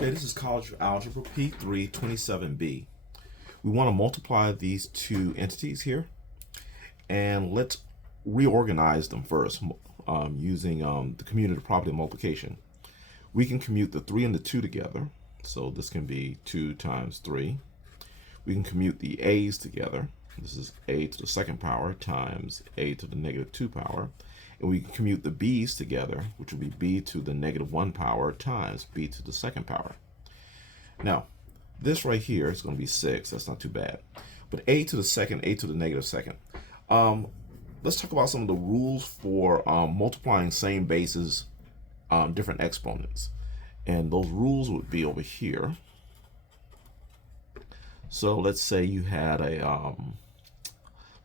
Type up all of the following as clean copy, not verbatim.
Okay, this is College Algebra P327B. We want to multiply these two entities here, and let's reorganize them first using the commutative property of multiplication. We can commute the 3 and the 2 together, so this can be 2 times 3. We can commute the a's together. This is a to the second power times a to the negative 2 power. And we can commute the b's together, which would be b to the negative 1 power times b to the second power. Now, this right here is going to be 6. That's not too bad. But a to the second, a to the negative second. Let's talk about some of the rules for multiplying same bases, different exponents. And those rules would be over here. So let's say you had a,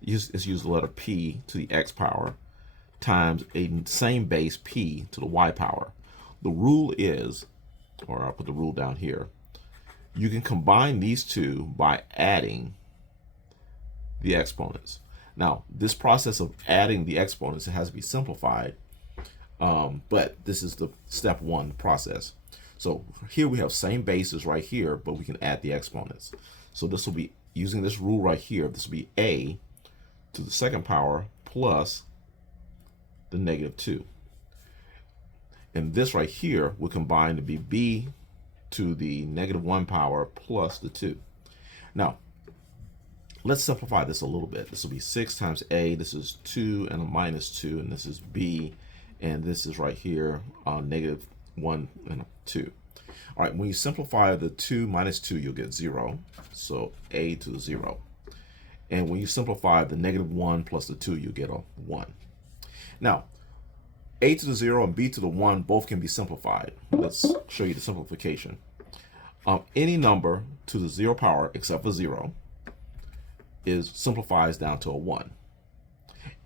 let's use the letter p to the x power times a same base p to the y power. The rule is, or I'll put the rule down here, you can combine these two by adding the exponents. Now, this process of adding the exponents, it has to be simplified, but this is the step 1 process. So here we have same bases right here, but we can add the exponents. So this will be, using this rule right here, this will be a to the second power plus the negative 2. And this right here will combine to be b to the negative 1 power plus the 2. Now, let's simplify this a little bit. This will be 6 times a, this is 2 and a minus 2, and this is b, and this is right here, negative 1 and a 2. All right, when you simplify the 2 minus 2, you'll get 0, so a to the 0. And when you simplify the negative 1 plus the 2, you get a 1. Now, a to the 0 and b to the 1 both can be simplified. Let's show you the simplification. Any number to the 0 power except for 0 simplifies down to a 1.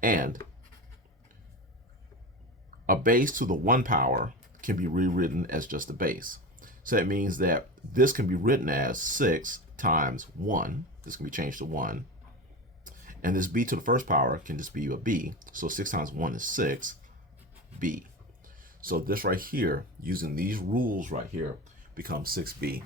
And a base to the 1 power can be rewritten as just a base. So that means that this can be written as 6 times 1. This can be changed to 1. And this b to the first power can just be a b. So 6 times 1 is 6. B. So this right here, using these rules right here, becomes 6b.